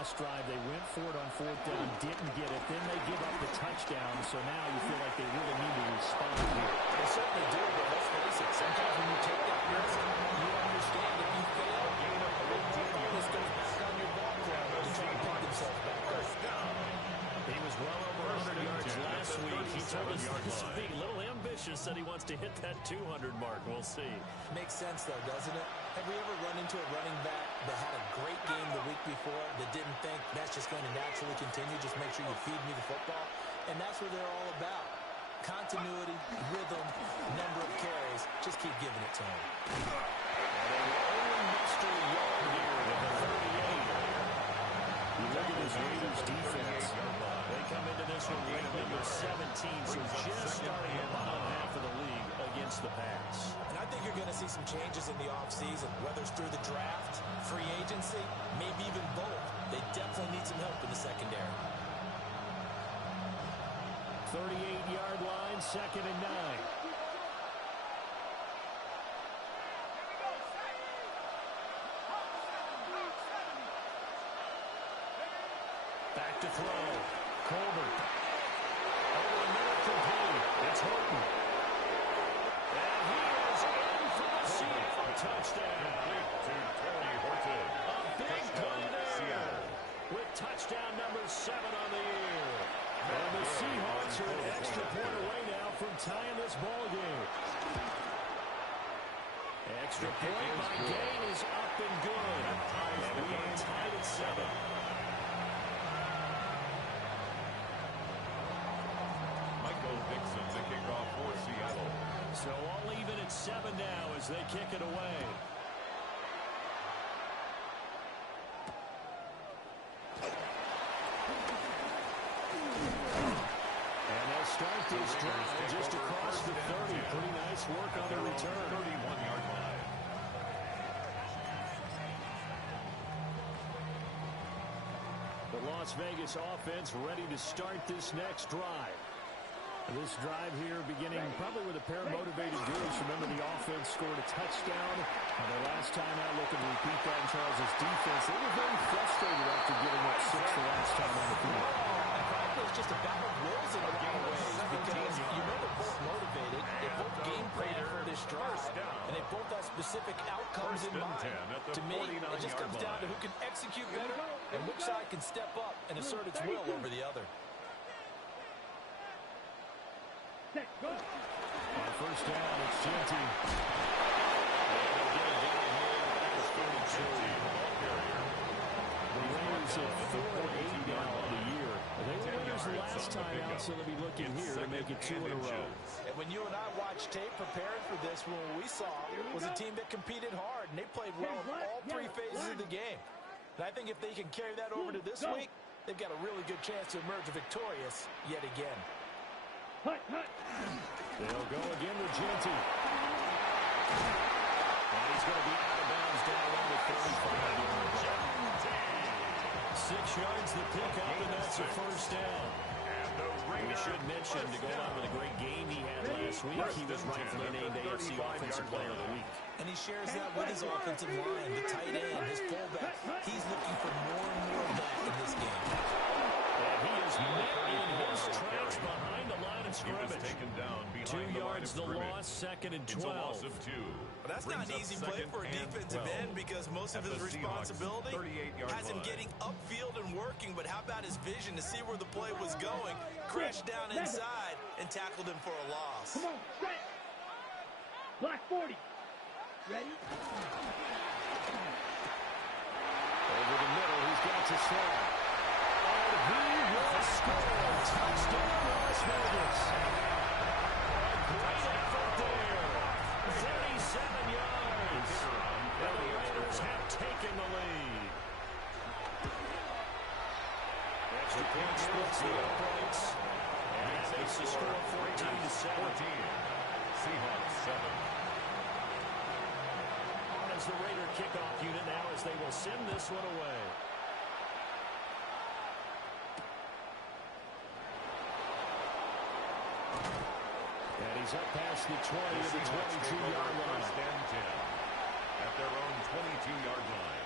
last drive. They went for it on fourth down, didn't get it. Then they give up the touchdown. So now you feel like they really need to respond here. They certainly do, but let's face it. Sometimes when you take that risk, you understand if you fail, this goes back on your back to try to pick themselves back up. He was well over 100 yards last week. He told us this would be a little ambitious, said he wants to hit that 200 mark. We'll see. Makes sense, though, doesn't it? Have we ever run into a running back that had a great game the week before that didn't think that's just going to naturally continue? Just make sure you feed me the football. And that's what they're all about. Continuity, rhythm, number of carries. Just keep giving it to him. And they will only muster a yard here with a 38. You look at this Raiders defense. They come into this one rated number 17, so just starting the bottom half of the league against the pass. And I think you're going to see some changes in the offseason, whether it's through the draft, free agency, maybe even both. They definitely need some help in the secondary. 38-yard line, 2nd and 9. Back to throw. Colbert. Over the middle, complete. It's Horton. And he is in for the Seahawks touchdown. A big play there. With touchdown number 7 on the year. And the Seahawks are an extra point away now from tying this ball game. Extra point by Gain is up and good. And we are tied at 7. The kickoff for Seattle. So all even at 7 now as they kick it away. And they'll start this drive just across the 30. Pretty nice work on the return. 31-yard line. The Las Vegas offense ready to start this next drive. This drive here beginning probably with a pair of motivated groups. Remember, the offense scored a touchdown. And the last time out, looking to repeat that in Charles' defense. They were very frustrated after giving up 6 the last time on the field. And frankly, it's just a battle of wills in a lot of ways because you know they're both motivated. They both game plan for this drive. And they both have specific outcomes in mind. To me, it just comes down to who can execute better and which side can step up and assert its will over the other. On first down, it's Genty. The Raiders at 4-8 now on the year. They were winners the last time out, so they'll be looking here to make it 2 in a row. And when you and I watched tape preparing for this, what we saw was a team that competed hard, and they played well in all 3 phases of the game. And I think if they can carry that over to this week, they've got a really good chance to emerge victorious yet again. They'll go again with Genty. And he's going to be out of bounds down around the 35-yard line. 6 yards the pickup, and that's a first down. We should mention, to go on with a great game he had last week, he was rightfully named AFC Offensive Player of the Week. And he shares that with his offensive line, the tight end, his fullback. He's looking for more and more of that in this game. And he is met in his tracks behind the line of scrimmage. 2 yards the loss, 2nd and 12. But that's not an easy play for a defensive end because most of his responsibility has him getting upfield and working, but how about his vision to see where the play was going, crashed down inside, and tackled him for a loss. Come on, straight. Black 40. Ready? Over the middle, he's got to slide. And he will score. Touchdown, Las Vegas. A great effort there. 37 yards. And the Raiders have taken the lead. Extra point splits the uprights. And that makes the score 14-7. Seahawks 7. As the Raider kickoff unit now as they will send this one away. And he's up past the 20 to the 22-yard line. First and 10 at their own 22-yard line.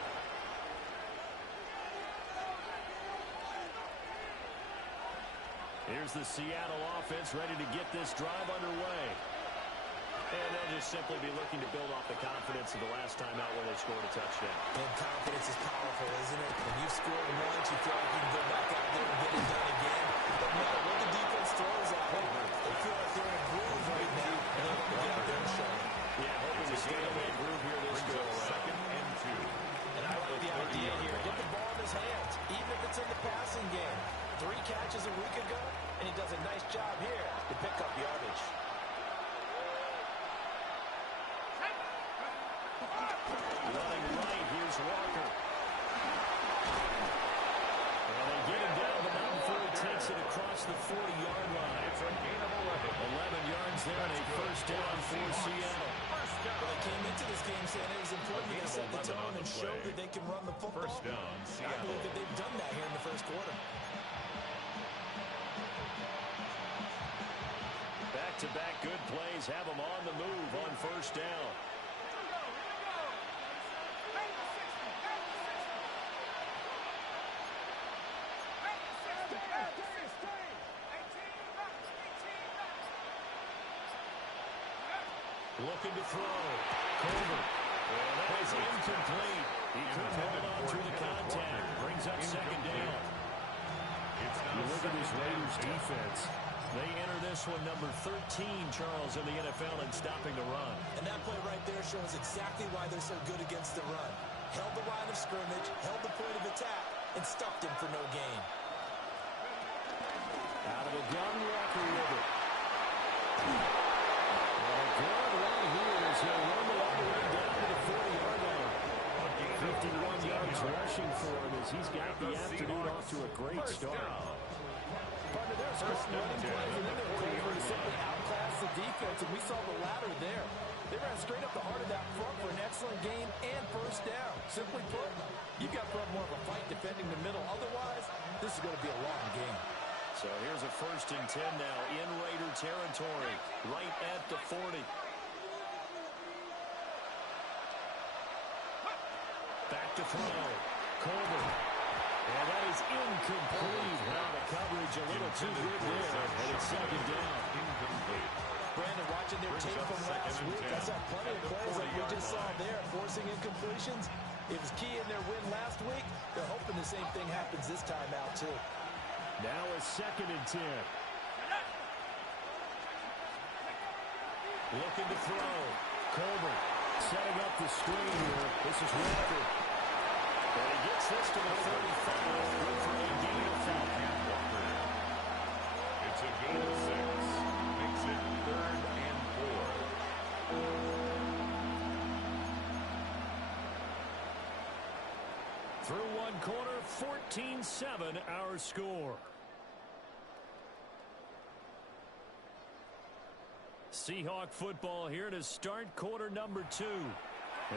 Here's the Seattle offense ready to get this drive underway. And they'll just simply be looking to build off the confidence of the last time out where they scored a touchdown. And confidence is powerful, isn't it? When you've scored once, you feel like you can go back out there and get it done again. No matter what the defense throws at them, they feel like they're in a groove right now, and they want to get out there and show it. Yeah, hoping to stay in that groove here this go around. Second and 2. And I like the idea here. Get the ball in his hands, even if it's in the passing game. 3 catches a week ago, and he does a nice job here to pick up yardage. Running right, here's Walker. And they get him down, but not before he takes it across the 40-yard line. It's a gain of 11. 11 yards there and a first down for Seattle. Well, they came into this game saying it was important to set the tone and show that they can run the football. First down, I Seattle. believe that they've done that here in the first quarter. Back-to-back good plays have them on the move on first down. Looking to throw. Colbert. And that is incomplete. He couldn't hold on to the contact. Brings up second down. You look at this Raiders defense. They enter this one number 13, Charles, in the NFL in stopping the run. And that play right there shows exactly why they're so good against the run. Held the line of scrimmage, held the point of attack, and stuffed him for no gain. Out of the gun, Walker with it. A good run here as he'll run the all the way down to the 40-yard line. 51 yards rushing for him as he's got the afternoon off to a great start. Partner, there's certain running plays, and then there were plays where he simply outclassed the defense, and we saw the latter there. They ran straight up the heart of that front for an excellent gain and first down. Simply put, you've got to put up more of a fight defending the middle. Otherwise, this is going to be a long game. So here's a 1st and 10 now in Raider territory, right at the 40. Back to throw. Colbert. And that is incomplete. Now the coverage a little too good there, and it's second down. Incomplete. Brandon, watching their tape from last week, I saw plenty of plays like we just saw there, forcing incompletions. It was key in their win last week. They're hoping the same thing happens this time out, too. Now a 2nd and 10. Looking to throw. Colbert setting up the screen here. This is Walker. And he gets this to the 35. Good for a gain of 5. Walker. It's a gain of 6. Makes it 3rd and 4. Through one quarter, 14-7 our score. Seahawk football here to start quarter number 2.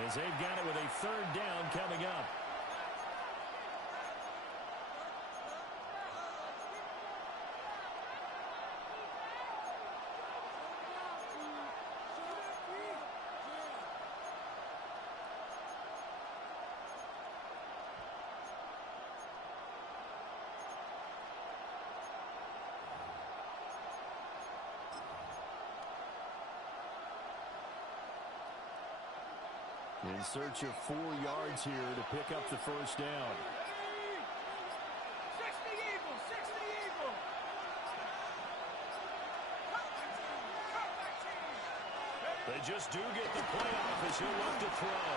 As they've got it with a 3rd down coming up. In search of 4 yards here to pick up the first down. 60 Eagles, 60 Eagles. They just do get the play off as he'll look to throw.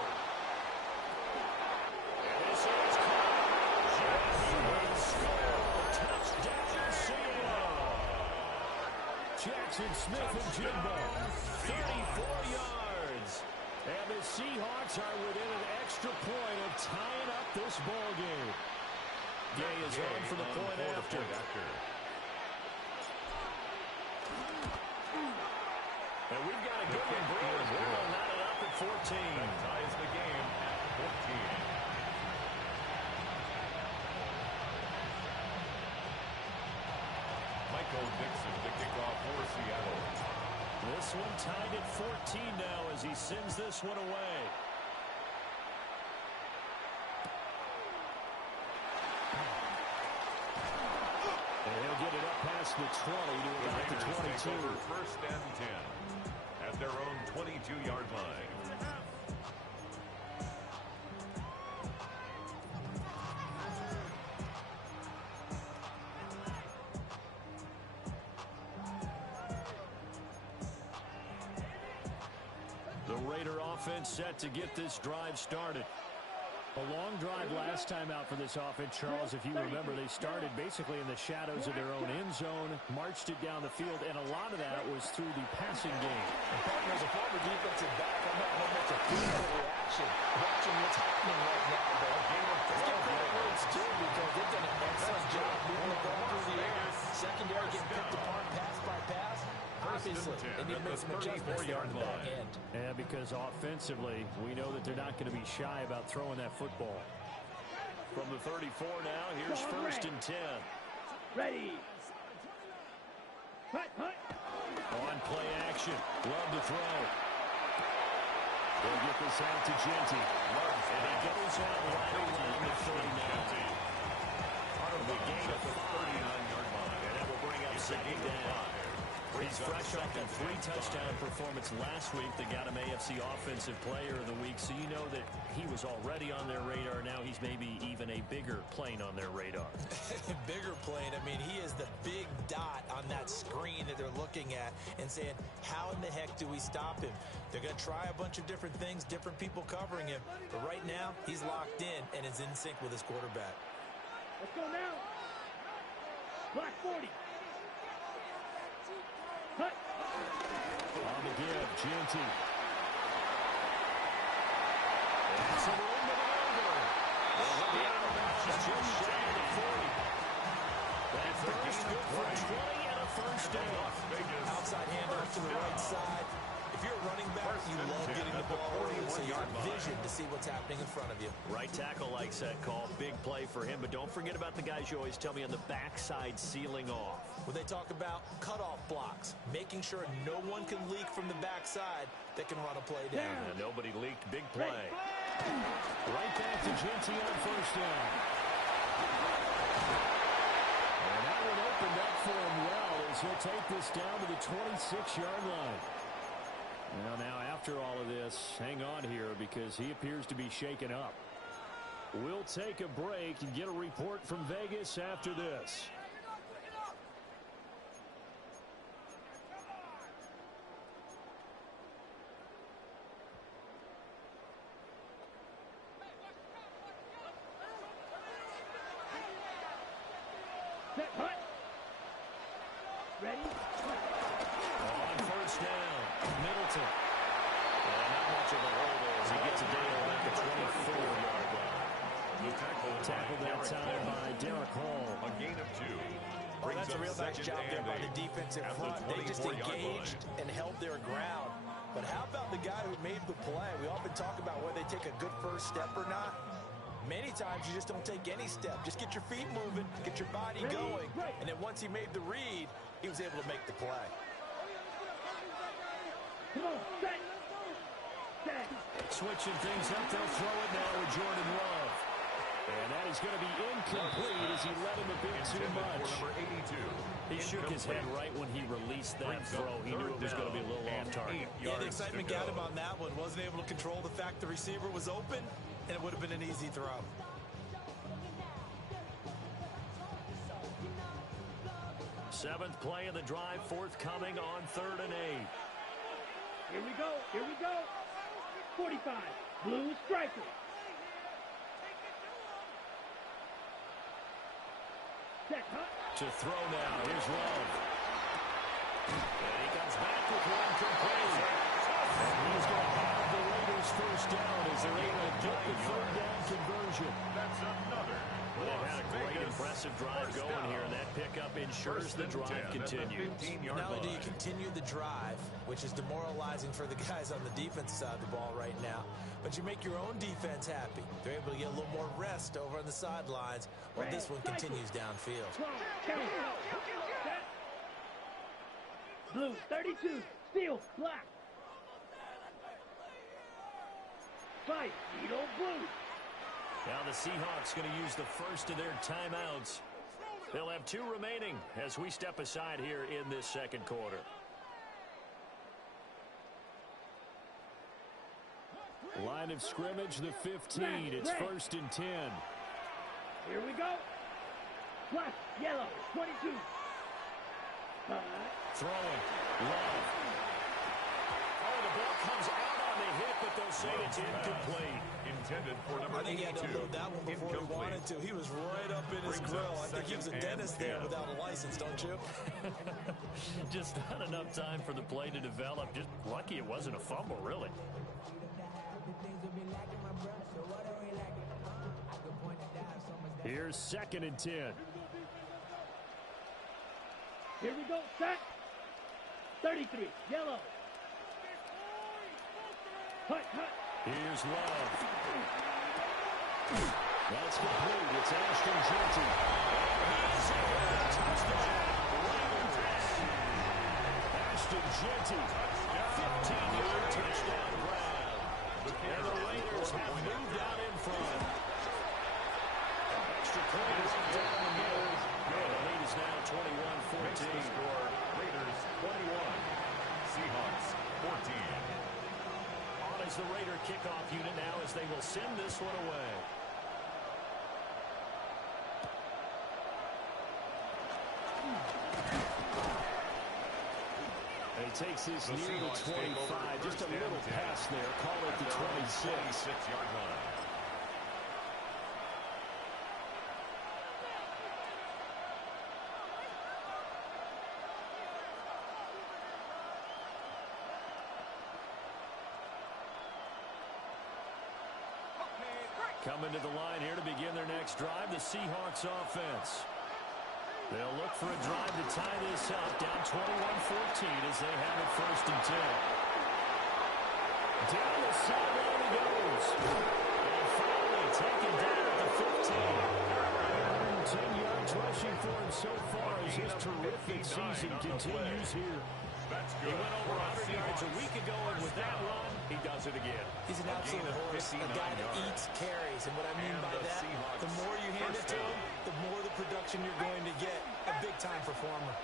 This is touchdown, Seattle. Jackson Smith and Jimbo, 34 yards. And the Seahawks are within an extra point of tying up this ball game. Gay is on for the point after. And we've got a good one, Brad. We're knotted up at 14. That ties the game at 14. Michael Dixon to kick off for Seattle. This one tied at 14 now as he sends this one away. And he'll get it up past across the 20 to about the 22. First and 10 at their own 22-yard line. The Raider offense set to get this drive started. A long drive last time out for this offense, Charles. If you remember, they started basically in the shadows of their own end zone, marched it down the field, and a lot of that was through the passing game. And partner, as a former defensive back, I'm not one that's a female reaction. Watching what's happening right now, though. Let's give credit where it's due because they've done an excellent job moving the ball through the air. Secondary getting picked apart pass by pass. Obviously, they need to make some adjustments there on the back end. Yeah, because offensively, we know that they're not going to be shy about throwing that football. From the 34 now, here's first and 10. Ready. Hut, hut. On play action. Love to throw. They'll get this out to Genty. And it goes out right around the 39. Part of the gain at the 39-yard line. And that will bring up second down. He's fresh off that 3-touchdown performance last week that got him AFC Offensive Player of the Week, so you know that he was already on their radar. Now he's maybe even a bigger plane on their radar. Bigger plane. I mean, he is the big dot on that screen that they're looking at and saying, how in the heck do we stop him? They're going to try a bunch of different things, different people covering him. But right now, he's locked in and is in sync with his quarterback. Let's go now. Black 40. Hut. On the give, Genty. It's a room to the over. Just shy of the 40. That first good for 20 and a first down. Outside handoff to the right side. If you're a running back, you love getting the ball early so you have vision to see what's happening in front of you. Right tackle likes that call. Big play for him, but don't forget about the guys you always tell me on the backside sealing off. When they talk about cutoff blocks, making sure no one can leak from the backside that can run a play down. And nobody leaked. Big play. Right back to Genty on first down. And that one opened up for him well as he'll take this down to the 26-yard line. Well, now after all of this, hang on here because he appears to be shaken up. We'll take a break and get a report from Vegas after this. Set, hut. Ready. On first down, Middleton. And not much of a hole there as he gets a deal at the 24-yard line. Tackled that time by Derek Hall. A gain of 2. Oh, that's a real nice job there by the defensive front. They just engaged and held their ground. But how about the guy who made the play? We often talk about whether they take a good first step or not. Many times you just don't take any step. Just get your feet moving, get your body going. And then once he made the read, he was able to make the play. Come on, set. Set. Switching things up, they'll throw it now with Jordan Love. And that is going to be incomplete as he let him a bit too much. He shook his head right when he released that throw. He knew it was going to be a little off target. Yeah, the excitement got him on that one. Wasn't able to control the fact the receiver was open, and it would have been an easy throw. Seventh play of the drive, forthcoming on 3rd and 8. Here we go. Here we go. 45. Blue striker. Set, hut. To throw now, here's Love. And he comes back with one complete. And he's going to have the Raiders first down as they're able to get the 3rd down conversion. That's another. Well, they've had a great, impressive drive going here, and that pickup ensures the drive continues. Not only do you continue the drive, which is demoralizing for the guys on the defense side of the ball right now, but you make your own defense happy. They're able to get a little more rest over on the sidelines while this one continues downfield. Blue 32. Steel black. Fight. Blue. Now the Seahawks going to use the first of their timeouts. They'll have 2 remaining as we step aside here in this second quarter. Line of scrimmage, the 15. It's 1st and 10. Here we go. Plus, yellow, 22. Throwing. Love. Oh, the ball comes out on the hit, but they'll say it's incomplete. Intended for number 82. I think he had to load that one before he wanted to. He was right up in his grill. I think he was a dentist there without a license, don't you? Just not enough time for the play to develop. Just lucky it wasn't a fumble, really. Here's 2nd and 10. Here we go, set. 33, yellow. Hut, hut. Here's Love. That's complete. It's Ashton Jeanty. Ashton Jeanty. 15-yard touchdown grab. And the Raiders have moved out in front. Extra point is down the middle. The lead is now 21-14. Score, Raiders 21. Seahawks 14. On is the Raider kickoff unit now as they will send this one away. And he takes this near the 25. Just a little pass there. Call it the 26-yard line. Coming to the line here to begin their next drive, the Seahawks offense. They'll look for a drive to tie this up, down 21-14 as they have it 1st and 10. Down the sideline he goes. And finally taken down at the 15. 10 yards rushing for him so far as his terrific season continues here. He went over 100 yards a week ago, and with that run, he does it again. He's an absolute horse, a guy that eats carries. And what I mean by that, the more you hand it to him, the more the production you're going to get. A big-time performer.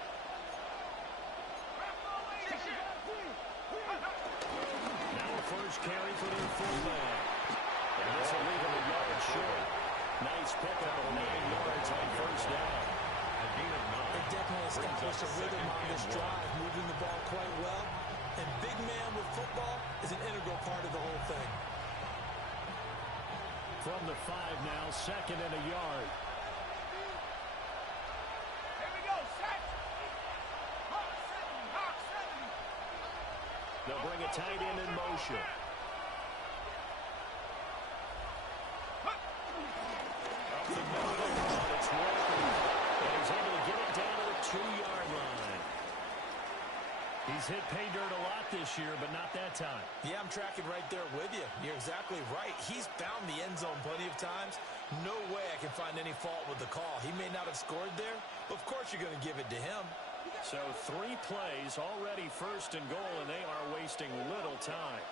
Now a first carry for their fullback. And this will leave him a yard short. Nice pickup of 9 yards on 1st down. They definitely established a rhythm on this drive, moving the ball quite well. And big man with football is an integral part of the whole thing. From the 5 now, 2nd and a yard. Here we go, set. They'll bring a tight end in motion. Up the middle, it's Walker. And he's able to get it down to the 2-yard line. He's hit pay dirt a lot this year, but not that time. Yeah, I'm tracking right there with you. You're exactly right. He's found the end zone plenty of times. No way I can find any fault with the call. He may not have scored there, but of course you're going to give it to him. So 3 plays, already 1st and goal, and they are wasting little time.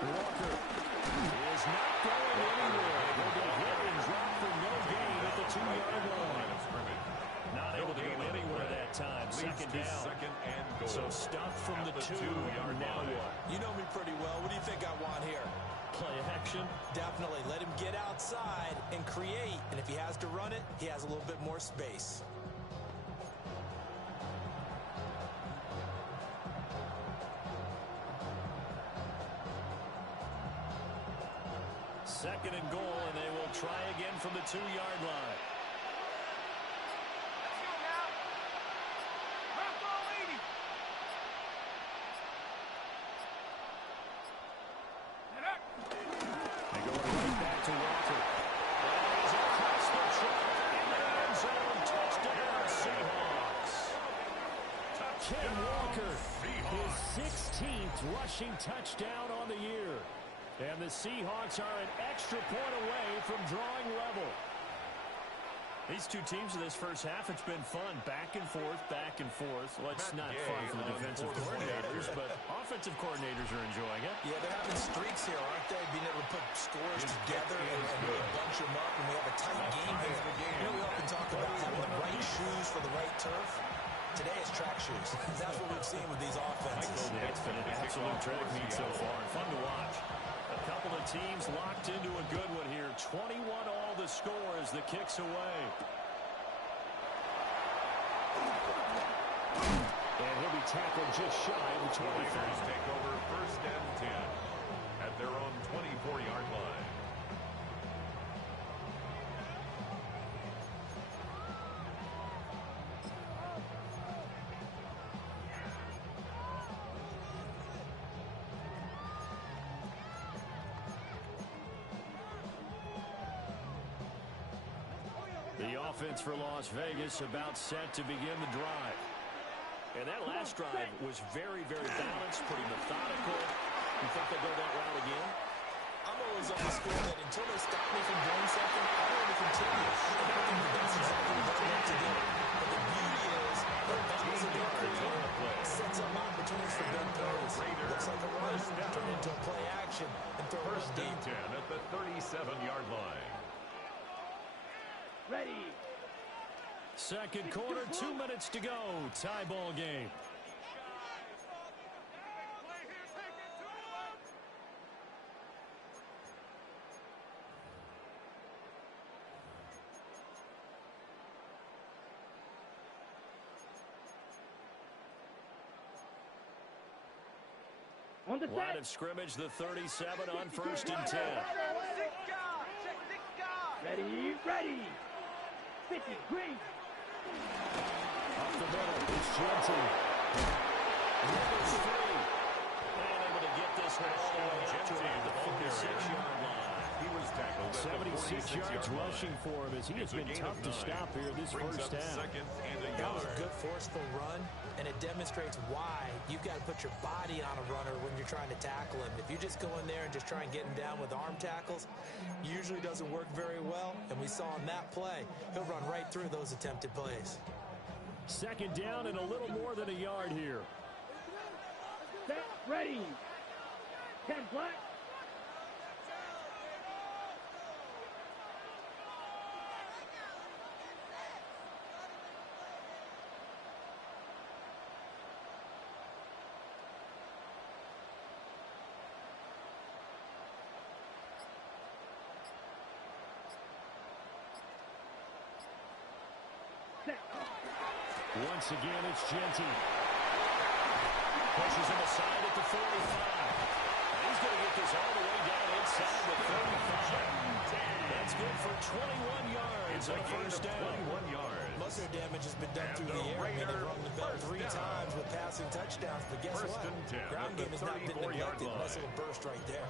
Walker is not going anywhere. He'll be hit and dropped for no gain at the 2-yard line. Not able to go anywhere that time. 2nd down. So stuffed from the 2-yard now what? You know me pretty well. What do you think I want here? Play action. Definitely. Let him get outside and create. And if he has to run it, he has a little bit more space. Second and goal, and they will try again from the 2-yard line. Let's go now. Left ball 80. They go right back to Walker. And he's across the track in the end zone. Touchdown, Seahawks. Ken Walker, his 16th rushing touchdown on the year. And the Seahawks are an extra point away from drawing level. These two teams in this first half, it's been fun. Back and forth, back and forth. Well, it's not fun for the defensive coordinators, but offensive coordinators are enjoying it. Yeah, they're having streaks here, aren't they? Being able to put scores together and really bunch them up, and we have a tight game here. You know, we often talk about having the issues. That's what we've seen with these offenses. It's been an absolute track meet so far, and fun to watch. A couple of teams locked into a good one here. 21 all the score as the kick's away. And he'll be tackled just shy of the 25. Raiders take over 1st and 10 at their own 24-yard line. The offense for Las Vegas about set to begin the drive. And that last drive was very, very balanced, pretty methodical. You think they'll go that route again? I'm always on the score that until they stop me from doing something, I'm going to continue. And I think that's exactly what they want to do. But the beauty is, the balance of their creator sets up opportunities for big plays. Looks like a run turned into a play action and throw it 1st and 10 at the 37-yard line. Ready. Second quarter, 2 minutes to go. Tie ball game. On the Line set. of scrimmage, the 37 on 1st and 10. Ready, ready. 50, green. Up the middle, it's Genty. Rivers free. And able to get this one all the way up to the 46-yard line. He was tackled at 76 the yards 46-yard rushing line. for him as he has been tough to stop here this Brings first up half. 2nd and a That was a yard. good, forceful run, and it demonstrates why you've got to put your body on a runner when you're trying to tackle him. If you just go in there and just try and get him down with arm tackles, usually doesn't work very well, and we saw in that play, he'll run right through those attempted plays. Second down and a little more than a yard here. Set, ready. 10 black. Once again, it's Genty. Pushes him aside at the 45. And he's going to get this all the way down inside the 35. That's good for 21 yards on first down. 21 yards. Most of their damage has been done through the air. I mean, they've rung the bell 3 times with passing touchdowns, but guess First what? and 10 Ground at the game has not been 34-yard neglected. line. Nice little burst right there.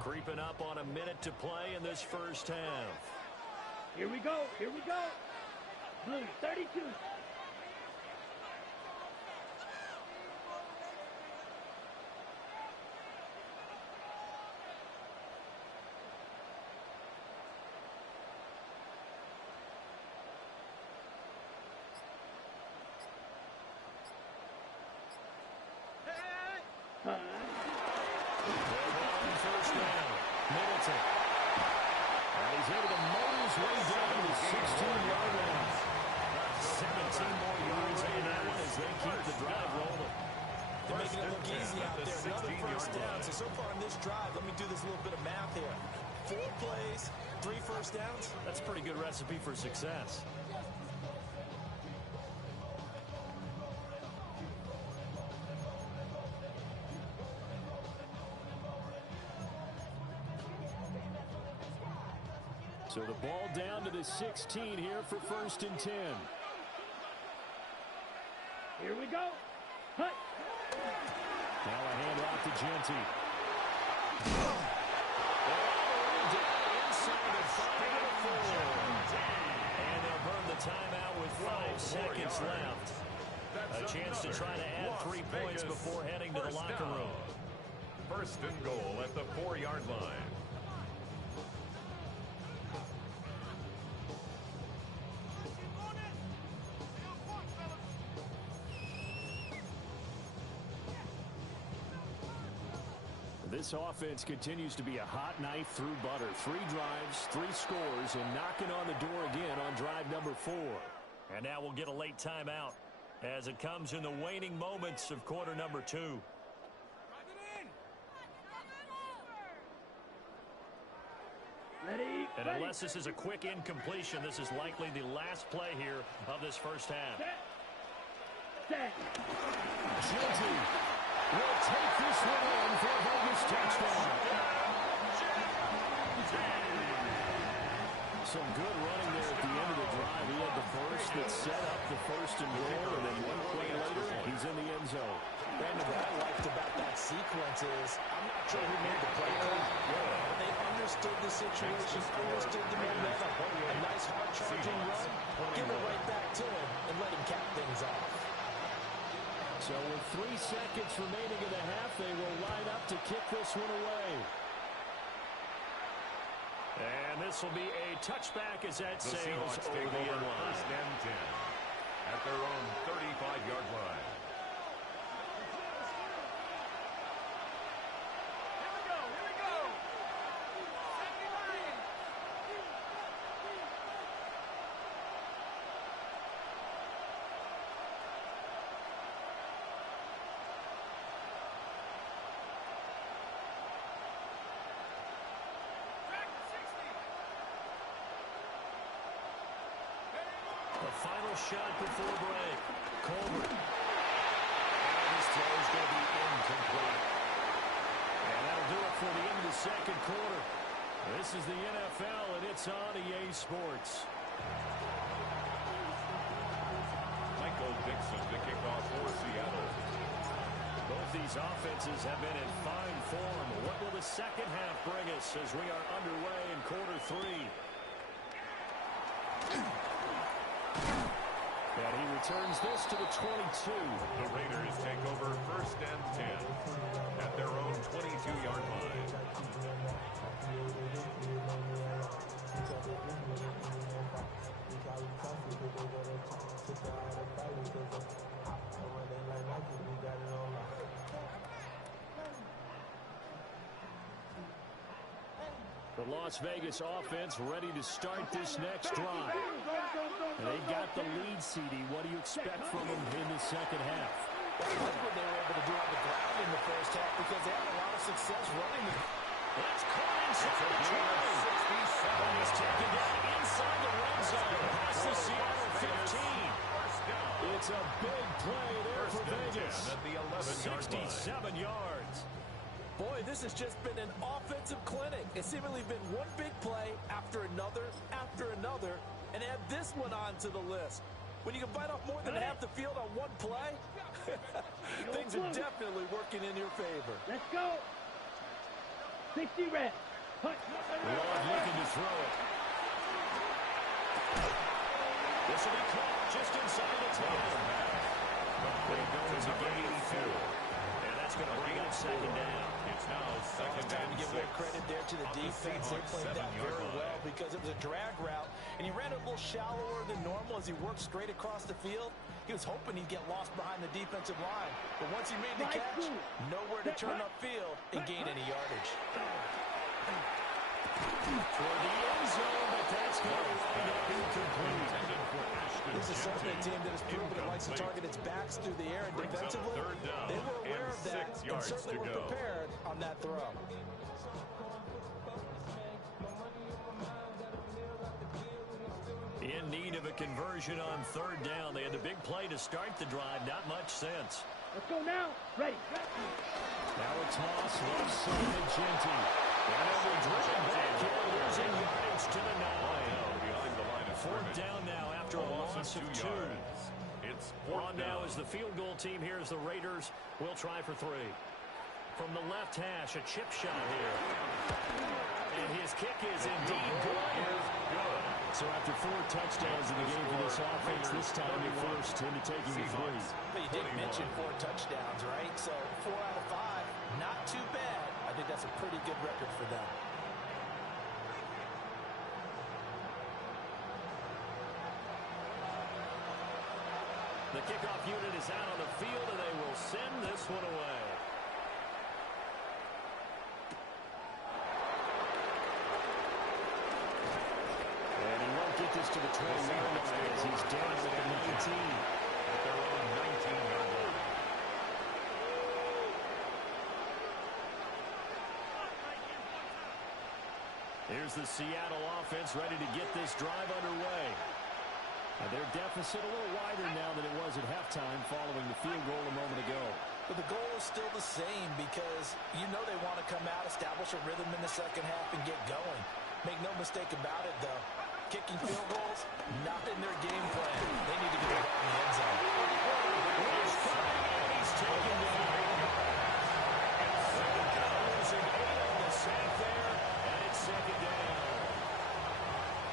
Creeping up on a minute to play in this first half. Here we go, here we go. Blue, 32. First down. Middleton. And he's able to motor his way down to the 16-yard line. 17 more yards on that one as they keep the drive rolling. They're making it look easy out there. Another first down. So far in this drive, let me do this little bit of math here. 4 plays, 3 first downs. That's a pretty good recipe for success. So the ball down to the 16 here for 1st and 10. Here we go. Hut. Now a handoff to Genty. Inside the 5 and they'll burn the timeout with 5 seconds left. A chance to try to add 3 points before heading to the locker room. 1st and goal at the 4-yard line. This offense continues to be a hot knife through butter. 3 drives, 3 scores, and knocking on the door again on drive number 4. And now we'll get a late timeout as it comes in the waning moments of quarter number 2. Ready, and unless this is a quick incompletion, this is likely the last play here of this first half. Set. Genty will take this one in for a Vegas touchdown. Some good running there at the end of the drive. He had the burst that set up the first and goal, and then one play later, he's in the end zone. Brandon, what I liked about that sequence is I'm not sure who made the play call. They understood the situation, understood the momentum. A nice hard-charging run, give it right back to him, and let him cap things off. So with 3 seconds remaining in the half, they will line up to kick this one away. And this will be a touchback as that The sails Seahawks over take the over end line. 1st and 10 at their own 35-yard line. The final shot before break. Colbert. And his throw is going to be incomplete. And that'll do it for the end of the second quarter. This is the NFL, and it's on EA Sports. Michael Dixon to kick off for Seattle. Both these offenses have been in fine form. What will the second half bring us as we are underway in quarter 3? And he returns this to the 22. The Raiders take over 1st and 10 at their own 22-yard line. The Las Vegas offense ready to start this next drive. And they've got the lead, CD. What do you expect from them in the second half? I like what they were able to do on the ground in the first half because they had a lot of success running the. That's caught inside the try. And he's taken down inside the red zone past the Seattle 15. It's a big play there for Vegas. At the 11-yard 67 yards. Boy, this has just been an offensive clinic. It's seemingly been one big play after another, and add this one on to the list. When you can bite off more than half the field on one play, things are definitely working in your favor. Let's go. 60 reps. Love looking to throw it. This will be caught just inside the 10. They go into gain 2. And that's going to bring up second down. It's now second Time and to give 6. a little credit there to the defense. They played that very well because it was a drag route, and he ran it a little shallower than normal as he worked straight across the field. He was hoping he'd get lost behind the defensive line, but once he made the catch, nowhere to turn upfield and gain any yardage. For the end zone, but that's going to wind up incomplete. This is certainly a team that has proven it likes to target its backs through the air and defensively. They were aware of that and certainly were prepared on that throw. In need of a conversion on third down. They had the big play to start the drive. Not much sense. Let's go now. Ready. Now a toss left side to Genty. And then we're driven back here, losing yardage to the 9. Behind the line of Fourth down now after a loss of 2. It's On now is the field goal team here as the Raiders will try for 3. From the left hash, a chip shot here. And his kick is indeed good. So after 4 touchdowns in the game for this offense, this time the first into taking the 3. But you did mention 4 touchdowns, right? So 4 out of 5, not too bad. I think that's a pretty good record for them. The kickoff unit is out on the field, and they will send this one away. to the 20-yard line as he's down at the 19. At their own 19-yard line. Here's the Seattle offense ready to get this drive underway. Their deficit a little wider now than it was at halftime following the field goal a moment ago. But the goal is still the same because you know they want to come out, establish a rhythm in the second half, and get going. Make no mistake about it, though. Kicking field goals, not in their game plan. They need to get the ball in the end zone. He's coming in. He's taken down. Losing 8 on the sack there, and it's second down.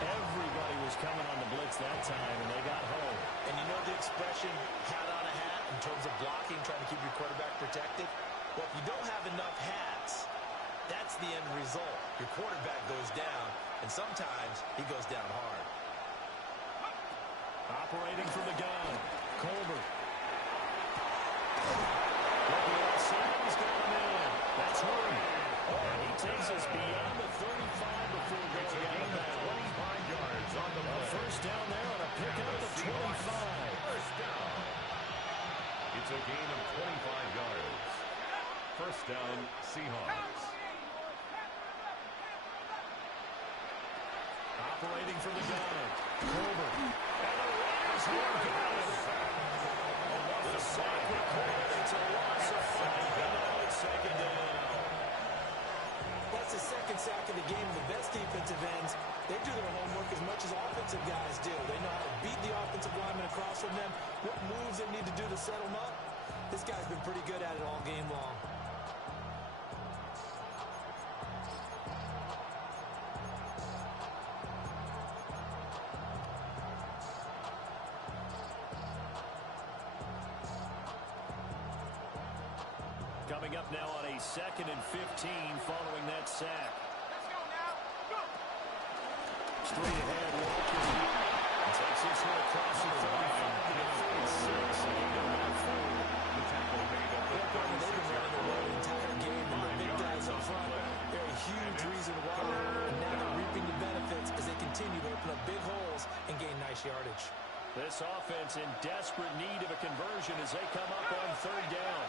Everybody was coming on the blitz that time, and they got home. And you know the expression, hat on a hat, in terms of blocking, trying to keep your quarterback protected? Well, if you don't have enough hats, that's the end result. Your quarterback goes down, and sometimes he goes down hard. Operating from the gun, Colbert. Looking outside, he's going in. That's Horton. And he takes us beyond the 35 before going out of bounds. 25 yards on the play. First down there on a pickup at the 25. First down. It's a gain of 25 yards. First down, Seahawks. Operating from the gun, Colbert. And a Rams here goes. The sack recorded. It's a loss of 5, and now it's second down. That's the second sack of the game. The best defensive ends, they do their homework as much as offensive guys do. They know how to beat the offensive lineman across from them, what moves they need to do to set them up. This guy's been pretty good at it all game long. Coming up now on a 2nd and 15 following that sack. Let's go now. Go. Straight ahead, Walker takes this one across the 35 to the 46. And he got that forward. The tackle made up the They've been 36 running the road the entire game, and the big guys up front, they're a huge reason why. And now they're reaping the benefits as they continue to open up big holes and gain nice yardage. This offense in desperate need of a conversion as they come up on 3rd down.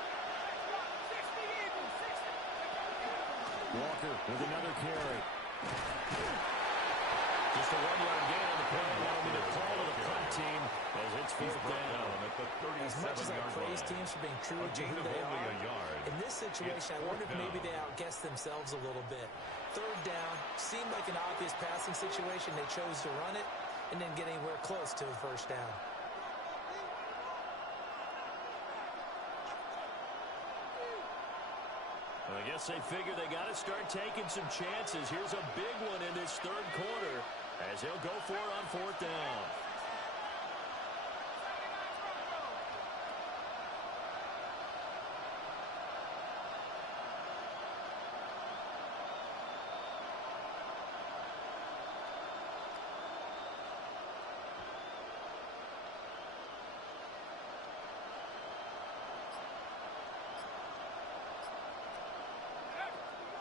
Walker with another carry. Just a 1-yard gain on the play. Allowing the call to the punt team as it's 4th down. at the As much as I 37-yard praise line. teams for being true A to gain who of they only are, a yard. in this situation, I wonder if maybe they outguessed themselves a little bit. 3rd down, seemed like an obvious passing situation. They chose to run it and didn't get anywhere close to the 1st down. Well, I guess they figure they got to start taking some chances. Here's a big one in this 3rd quarter as they'll go for it on 4th down.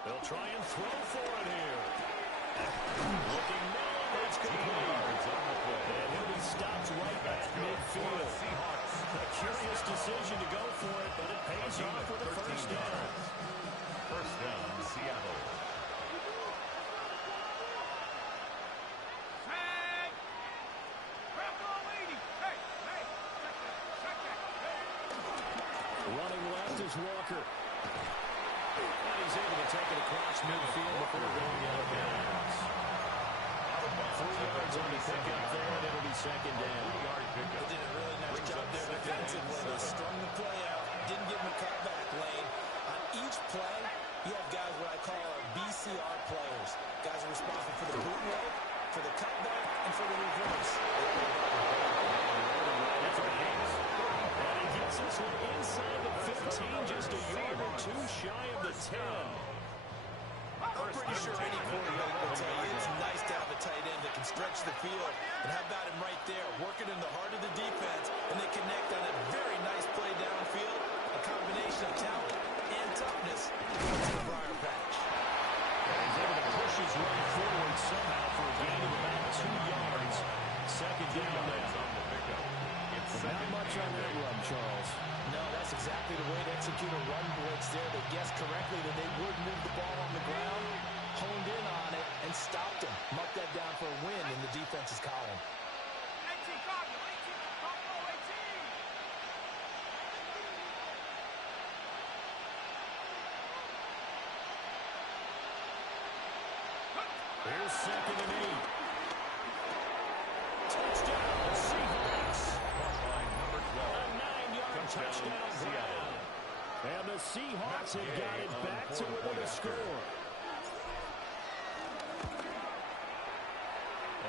They'll try and throw for it here. Looking now, it's complete. And he'll be stopped right at midfield. A curious decision to go for it, but it pays off with a 1st down. First down, Seattle. Tag. Grab the lady. Hey, check that. Running left is Walker. And he's able to take it across midfield before going out of bounds. 3 yards on the pickup there, and it'll be 2nd down. 3-yard pickup. They did a really nice job there defensively. They strung the play out, didn't give him a cutback lane. On each play, you have guys what I call our BCR players. Guys are responsible for the bootleg, for the cutback, and for the reverse. And he gets this one inside the 15, just a yard or 2 shy of the 10. I'm pretty sure any quarterback will tell you it's nice to have a tight end that can stretch the field. And how about him right there, working in the heart of the defense, and they connect on a very nice play downfield, a combination of talent and toughness to the briar patch. And he's able to push his way forward somehow for a gain of about 2 yards. execute a run blitz there. They guessed correctly that they would move the ball on the ground, honed in on it, and stopped them. Mark that down for a win in the defense's column. 18, Cardinal, 18, Cardinal, 18. Here's 2nd and 8. Touchdown, Seahawks. By number 12. A 9-yard touchdown grab. And the Seahawks have got it back to within a score.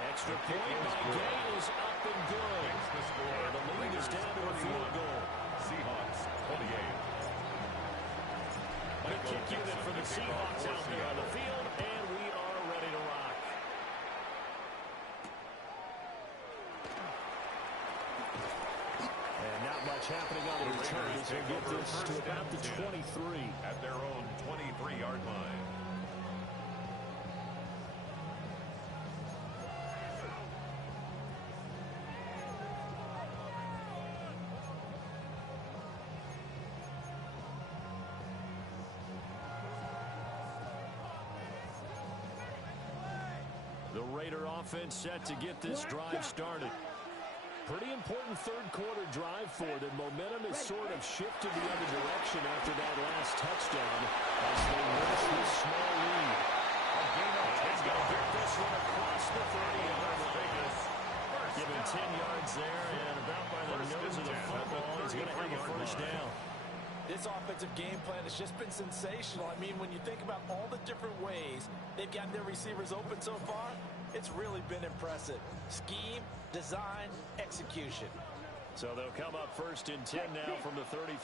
Extra point by Gay is up and good. And the lead is down to a field goal. Seahawks 28. The kick unit for the Seahawks out there on the field, and we are ready to rock. And not much happening on the return as they get this to about the 23. At their own 23-yard line. The Raider offense set to get this drive started. Pretty important third-quarter drive for them. Momentum has sort of shifted the other direction after that last touchdown as they rush this small lead. He's going to get this one across the 30-yard line. Given 10 yards there and about by the nose of the football. He's going to have a first down. This offensive game plan has just been sensational. I mean, when you think about all the different ways they've gotten their receivers open so far, it's really been impressive. Scheme, design, execution. So they'll come up 1st and 10 now from the 33.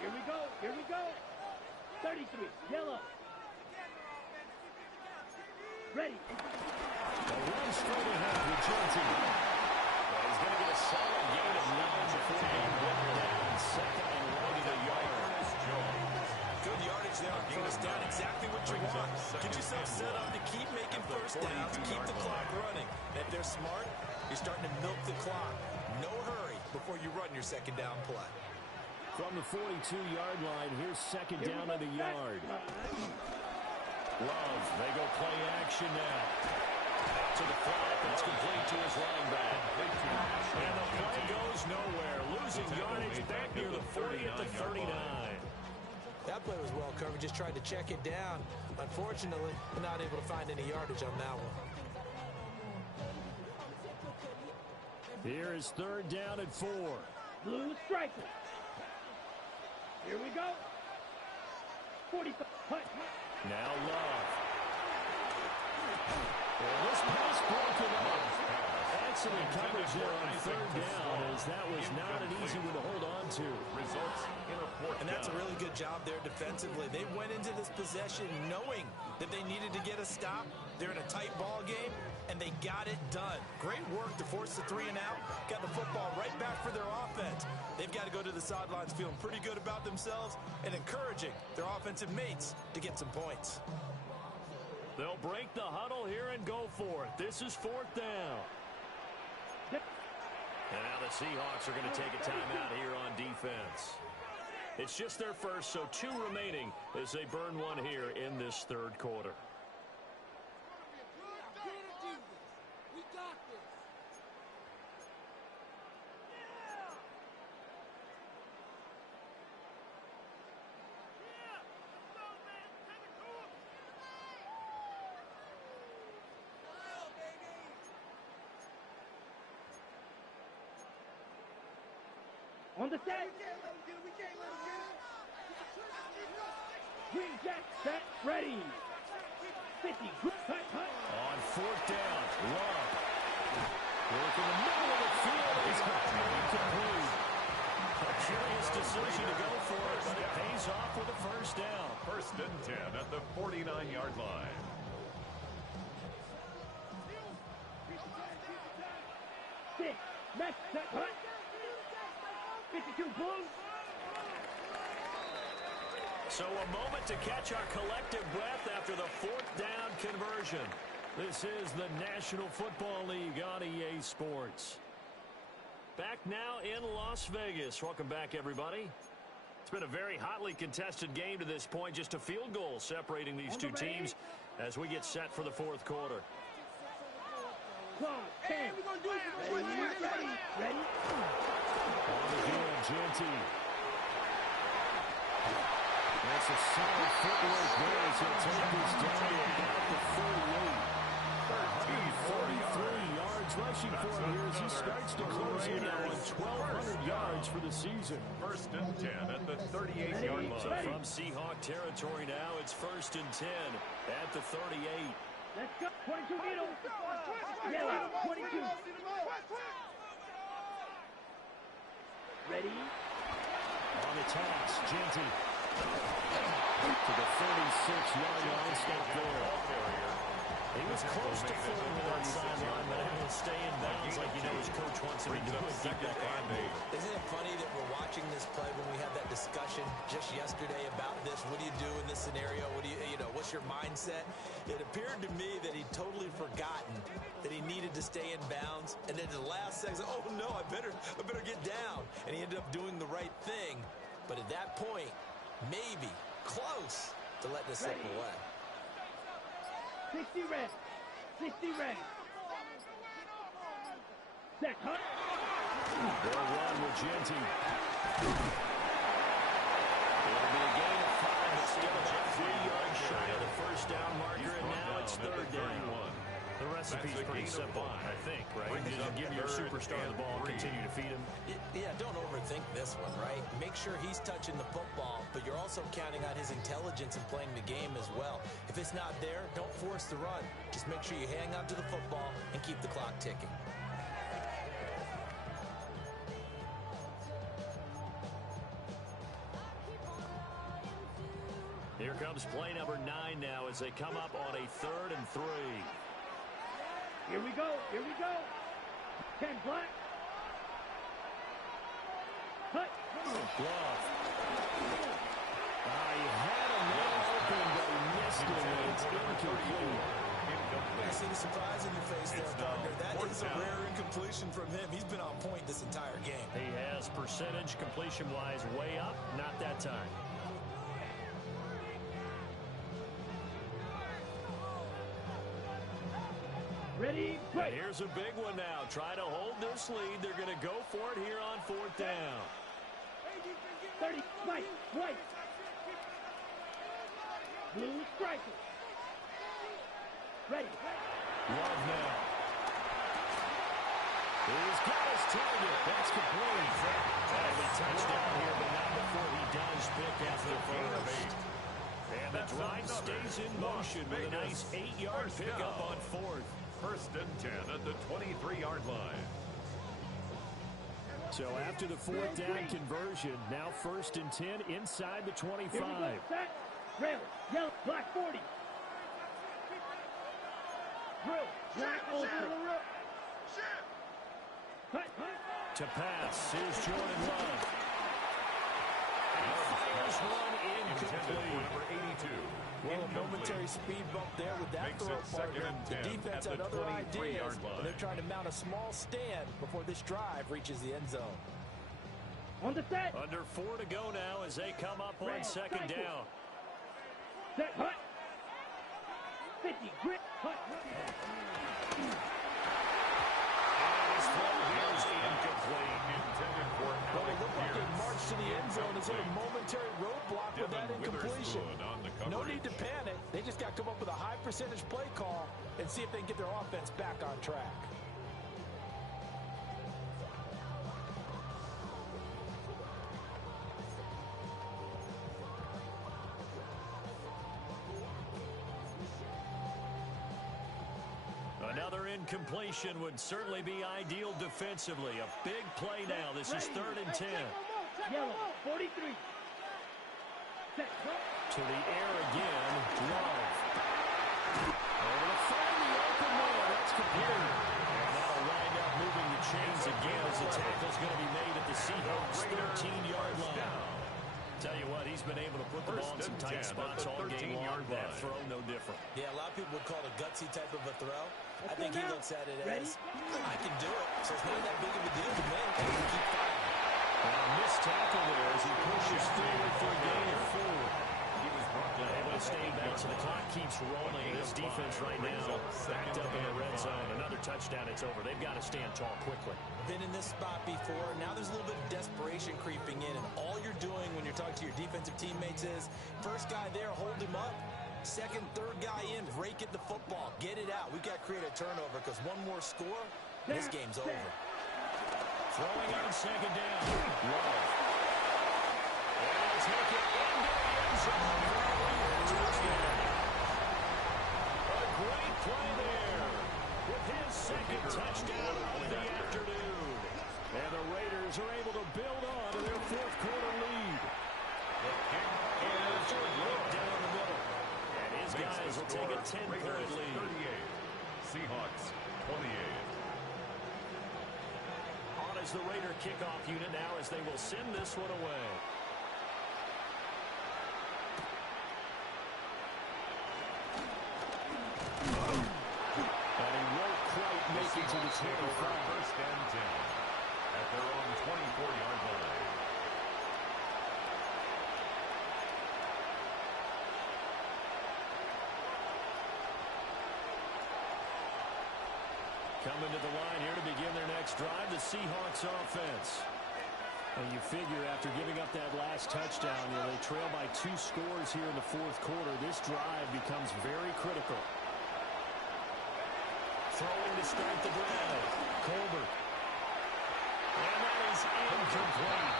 Here we go. Here we go. 33. Yellow. Ready. A run straight ahead with Johnson. He's going to get a solid gain of 9 before being brought down. 2nd and 1 to the yard. Good yardage there on first down. Exactly what you want. Get yourself set up to keep making first downs, keep the clock running. And if they're smart, you're starting to milk the clock. No hurry before you run your second down play. From the 42-yard line, here's 2nd down on the yard. Love, they go play action now. To the flat, that's complete to his running back. And the play goes nowhere. Losing yardage back near the 40 at the 39. That play was well covered. Just tried to check it down. Unfortunately, not able to find any yardage on that one. Here is 3rd down and 4. Blue striker. Here we go. 45. Hut. Now Love. And this pass broken up. Excellent coverage there on 3rd down, as that was not an easy one to hold on to. Results in a fourth And that's a down. really good job there defensively. They went into this possession knowing that they needed to get a stop. They're in a tight ball game, and they got it done. Great work to force the 3 and out. Got the football right back for their offense. They've got to go to the sidelines feeling pretty good about themselves and encouraging their offensive mates to get some points. They'll break the huddle here and go for it. This is 4th down. And now the Seahawks are going to take a timeout here on defense. It's just their first, so 2 remaining as they burn one here in this 3rd quarter. We got this. On the set. Green Jack set. Ready. 50. Good cut. On 4th down, Love. Work in the middle of the field. He's got to complete. A curious decision to go for it, but it pays off with a first down. 1st and 10 at the 49-yard line. Six. Next set. Cut. 52 blue. So a moment to catch our collective breath after the 4th down conversion. This is the National Football League on EA Sports. Back now in Las Vegas. Welcome back, everybody. It's been a very hotly contested game to this point. Just a field goal separating these two teams as we get set for the fourth quarter. Hey, we're going to do it. Ready? On the field, Genty. That's a solid footwork there as he'll take this down to about the 48. 43 yards rushing for him here as he starts to close in on 1,200 yards for the season. First and 10 at the 38-yard line. So from Seahawk territory now, it's first and 10 at the 38. Let's go. 22 middle. Yellow, 22. Ready? On the toss, Genty. To the 36-yard line, stop there. He was close to falling to that sideline, but able to stay in bounds like you know his coach wants him to do. Keep that guy moving. Isn't it funny that we're watching this play when we had that discussion just yesterday about this? What do you do in this scenario? What do you know, what's your mindset? It appeared to me that he'd totally forgotten that he needed to stay in bounds. And then the last second, oh no, I better get down. And he ended up doing the right thing. But at that point, maybe close to letting it slip away. 60 red. 60 red. Set, Hunt. They'll run with Genty. It'll be a gain of 5. It's still about 3 yards shy of the first down marker, and now it's third down. The recipe's pretty simple, I think, right? You just give your superstar the ball and continue to feed him. Yeah, don't overthink this one, right? Make sure he's touching the football, but you're also counting on his intelligence in playing the game as well. If it's not there, don't force the run. Just make sure you hang on to the football and keep the clock ticking. Here comes play number 9 now as they come up on a 3rd and 3. Here we go. 10 black. Hut. Glove. He had a man open, but he missed it, and it's incomplete. I see the surprise in your face there, partner. That is a rare incompletion from him. He's been on point this entire game. He has percentage completion-wise way up, not that time. Ready, and here's a big one now. Try to hold this lead. They're going to go for it here on 4th down. 30, white. Blue striker. Ready. Love now. He's got his target. That's complete. And he touchdown here, but not before he does pick after the first. And the drive stays in motion with a nice 8-yard pickup on 4th. First and 10 at the 23-yard line. So after the 4th down conversion, now 1st and 10 inside the 25. Set. Rail. Yellow. Black 40. Drill. Black ultra. To pass. Here's Jordan Love. He fires one incomplete. Number 82. Well, a momentary speed bump there with that throw, partner. The defense had other ideas, and they're trying to mount a small stand before this drive reaches the end zone. On the set. Under 4 to go now as they come up on 2nd down. Set, Hut. 50, grit, Hut. His throw here is incomplete. Intended for well, it looked like they marched to the end zone. Is there a momentary roadblock with that incompletion? No need to panic. They just got to come up with a high percentage play call and see if they can get their offense back on track. Another incompletion would certainly be ideal defensively. A big play now. This is 3rd and 10. Yellow, 43. Set, to the air again. Love. Over to find the open man. That's complete. And that'll wind up moving the chains again as the tackle's going to be made at the Seahawks' 13-yard line. Tell you what, he's been able to put the ball in some tight spots all game long. That throw, no different. Yeah, a lot of people would call it a gutsy type of a throw. I think he looks at it as, I can do it. So it's not that big of a deal to me. I can keep firing. And a missed tackle there as he pushes through keeps rolling. This defense right now backed up in the red zone. Another touchdown, it's over. They've got to stand tall quickly. Been in this spot before. Now there's a little bit of desperation creeping in, and all you're doing when you're talking to your defensive teammates is first guy there, hold him up. Second, third guy in, rake at the football. Get it out. We've got to create a turnover because one more score, this game's over. Throwing on second down. Love. And take it into the end zone. Touchdown. A great play there with his second touchdown of the afternoon. And the Raiders are able to build on to their fourth quarter lead. The kick is right down the middle. And his guys will take a 10-point lead. 38. Seahawks 28. On as the Raider kickoff unit now as they will send this one away. And he won't quite make it to the 25. First and 10 at their own 24-yard line. Coming to the line here to begin their next drive, the Seahawks offense. And you figure after giving up that last touchdown, they trail by 2 scores here in the fourth quarter. This drive becomes very critical. Throwing to start the drive. Colbert. And that is incomplete.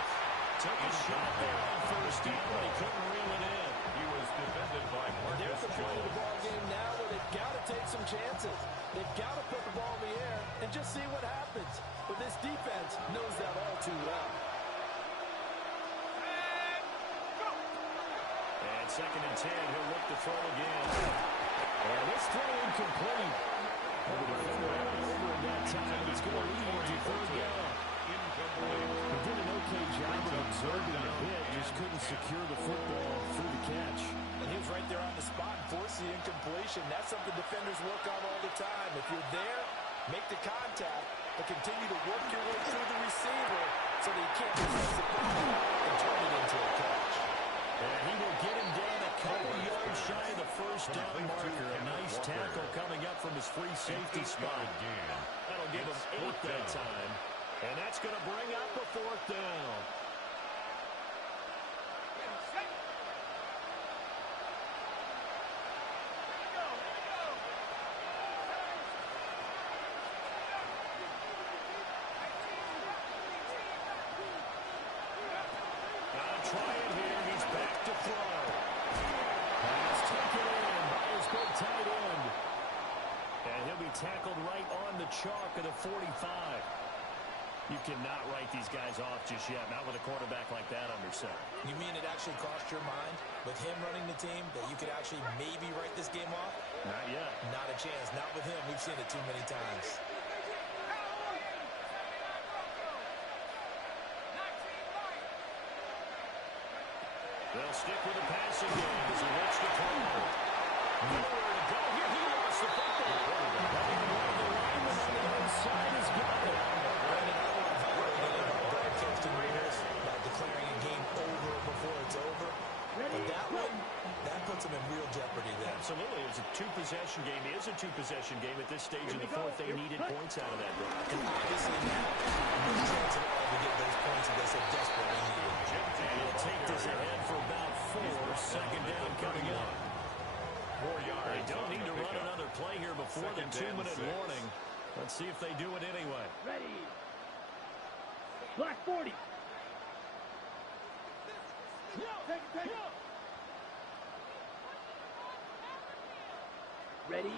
Took a shot there on first down, but he couldn't reel it in. He was defended by There's Marcus the point of the ball game now where they've got to take some chances. They've got to put the ball in the air and just see what happens. But this defense knows that all too well. And second and 10, he'll look to throw again. And this throw incomplete. The defender had it over in that time. It's going to lead to third down. He did an okay job of absorbing the hit, just couldn't secure the football through the catch. And he was right there on the spot and forced the incompletion. That's something defenders work on all the time. If you're there, make the contact, but continue to work your way through the receiver so that he can't possess the football and turn it into a catch. And he will get him down a couple yards shy of the first down marker. A nice tackle coming up from his free safety spot. That'll give him 8 that time. And that's going to bring up a fourth down. Try it here. He's back to throw. Pass taken in by his big tight end. And he'll be tackled right on the chalk of the 45. You cannot write these guys off just yet, not with a quarterback like that under center. You mean it actually crossed your mind with him running the team that you could actually maybe write this game off? Not yet. Not a chance. Not with him. We've seen it too many times. They'll stick with the passing game as he looks to throw. Nowhere to go here. He lost the football. The lineman on the outside has got it. Brandon, I want to highlight any of our broadcasting readers about declaring a game over before it's over. But that one, that puts them in real jeopardy there. Absolutely. It was a 2-possession game. It is a 2-possession game at this stage in the fourth. They needed points out of that drive. And obviously now, no chance at all to get those points that they so desperately needed. He'll take this ahead for about 4. Second down coming up. 4 yards. They don't need to run another play here before the 2-minute warning. Let's see if they do it anyway. Ready. Black 40. Take. Ready.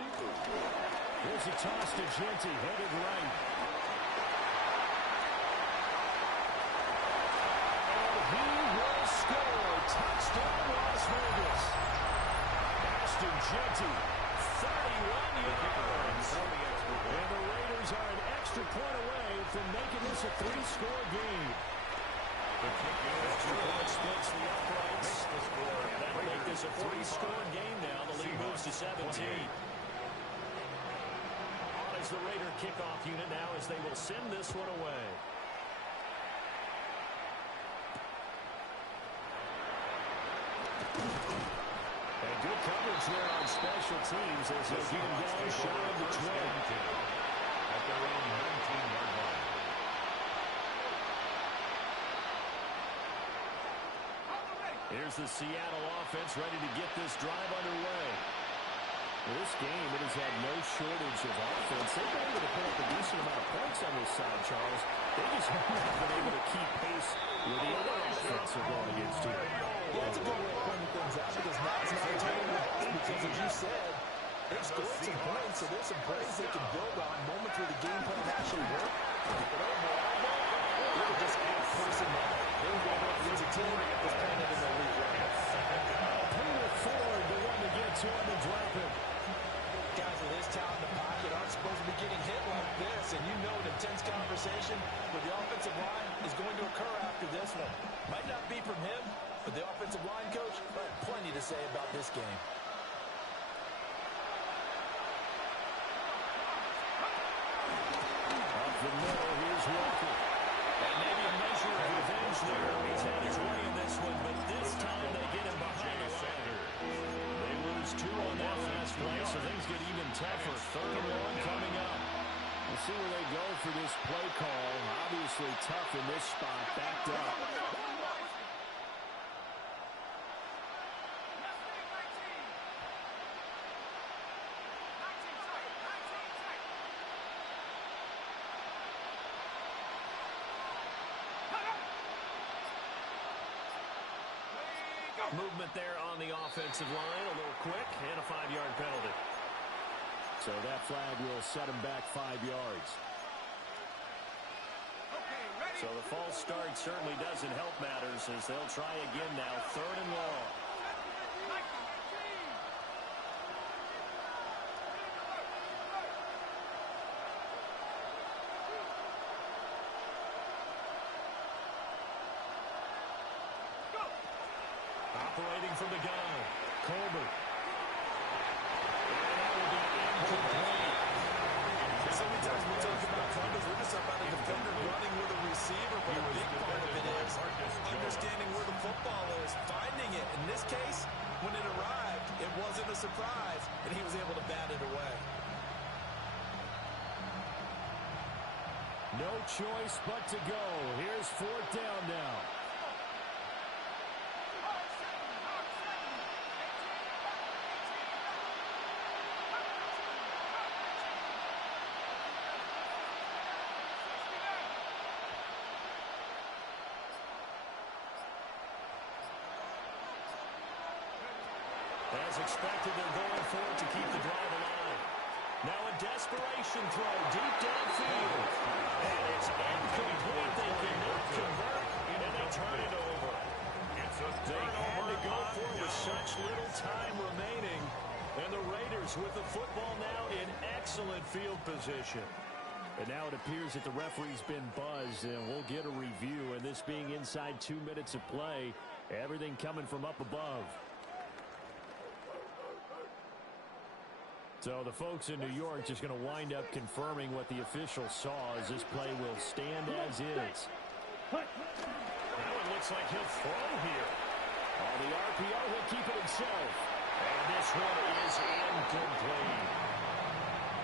Here's a toss to Genty, headed right. And he will score. Touchdown, Las Vegas. Ashton Genty, 31 yards. And the Raiders are an extra point away from making this a 3-score game. Extra point splits the uprights. That'll make this a 3-score game now. The lead moves to 17. On is the Raider kickoff unit now as they will send this one away. And good coverage there on special teams as they get him down shy of the 20. At their own 19-yard line. Here's the Seattle offense ready to get this drive underway. Well, this game, it has had no shortage of offense. They've been able to put up a decent amount of points on this side, Charles. They just haven't been able to keep pace with the other offense they're going against here. Yeah, it's a good way of pointing things out because now it's not a total loss because, as you said, they've scored some points, so there's some plays they can build on moments where the game plan actually worked. But overall, they were just out-personnel. They were going up against a team that was playing at an elite level. Peter Ford, the one to get to him and drop him. Guys with this talent in the pocket aren't supposed to be getting hit like this, and you know an intense conversation with the offensive line is going to occur after this one. Might not be from him, but the offensive line coach had plenty to say about this game. Up the middle, here's Walker. And maybe a measure of revenge there. He's had his way in this one, but this time they get him behind the line. They lose 2 on that last play, so things get even tougher. 3rd and 1 coming up. We'll see where they go for this play call. Obviously tough in this spot, backed up. Movement there on the offensive line, a little quick, and a 5-yard penalty. So that flag will set him back 5 yards. So the false start certainly doesn't help matters as they'll try again now, 3rd and long. Operating from the gun, Colbert. And that will be incomplete. So many times we talk about fumbles, we're just about a defender running with a receiver, but a big part of it is understanding where the football is, finding it. In this case, when it arrived, it wasn't a surprise, and he was able to bat it away. No choice but to go. Here's 4th down now. As expected, they're going for it to keep the drive alive. Now a desperation throw deep downfield. And it's incomplete. They cannot convert, and they turn it over. It's a They had to go for it with down. such little time remaining. And the Raiders with the football now in excellent field position. And now it appears that the referee's been buzzed, and we'll get a review. And this being inside 2 minutes of play, everything coming from up above. So the folks in New York just going to wind up confirming what the official saw as this play will stand as is. Now it looks like he'll throw here. On the RPO, he'll keep it himself. And this one is incomplete.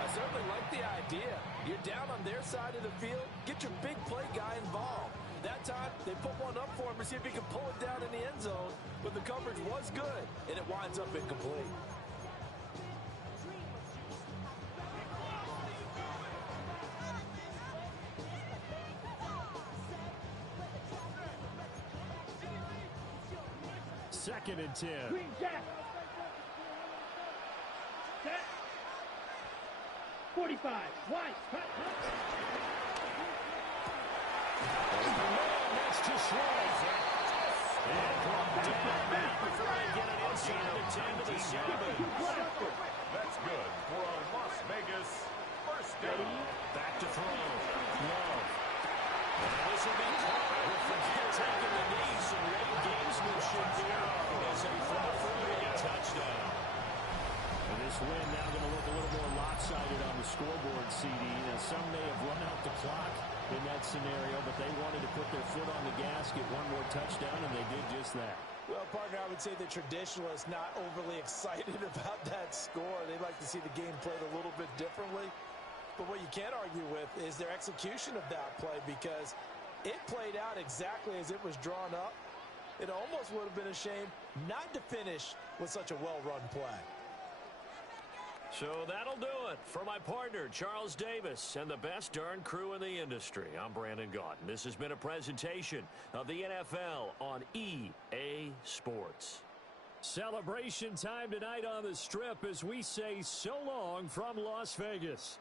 I certainly like the idea. You're down on their side of the field. Get your big play guy involved. That time, they put one up for him to see if he can pull it down in the end zone. But the coverage was good, and it winds up incomplete. Second and 10. Green Jack. Set. 45. White. Cut. That's too slow. And brought down before they get it inside the 10 to the 7. That's good for a Las Vegas first down. Back to throw. Love. And this will be caught with the kid taking the knee. Some great gamesmanship here as they throw for a touchdown. And this win now going to look a little more lopsided on the scoreboard, CD. Now, some may have run out the clock in that scenario, but they wanted to put their foot on the gas, get one more touchdown, and they did just that. Well, partner, I would say the traditionalists not overly excited about that score. They'd like to see the game played a little bit differently. But what you can't argue with is their execution of that play, because it played out exactly as it was drawn up. It almost would have been a shame not to finish with such a well-run play. So that'll do it for my partner, Charles Davis, and the best darn crew in the industry. I'm Brandon Gaudin. This has been a presentation of the NFL on EA Sports. Celebration time tonight on the Strip as we say so long from Las Vegas.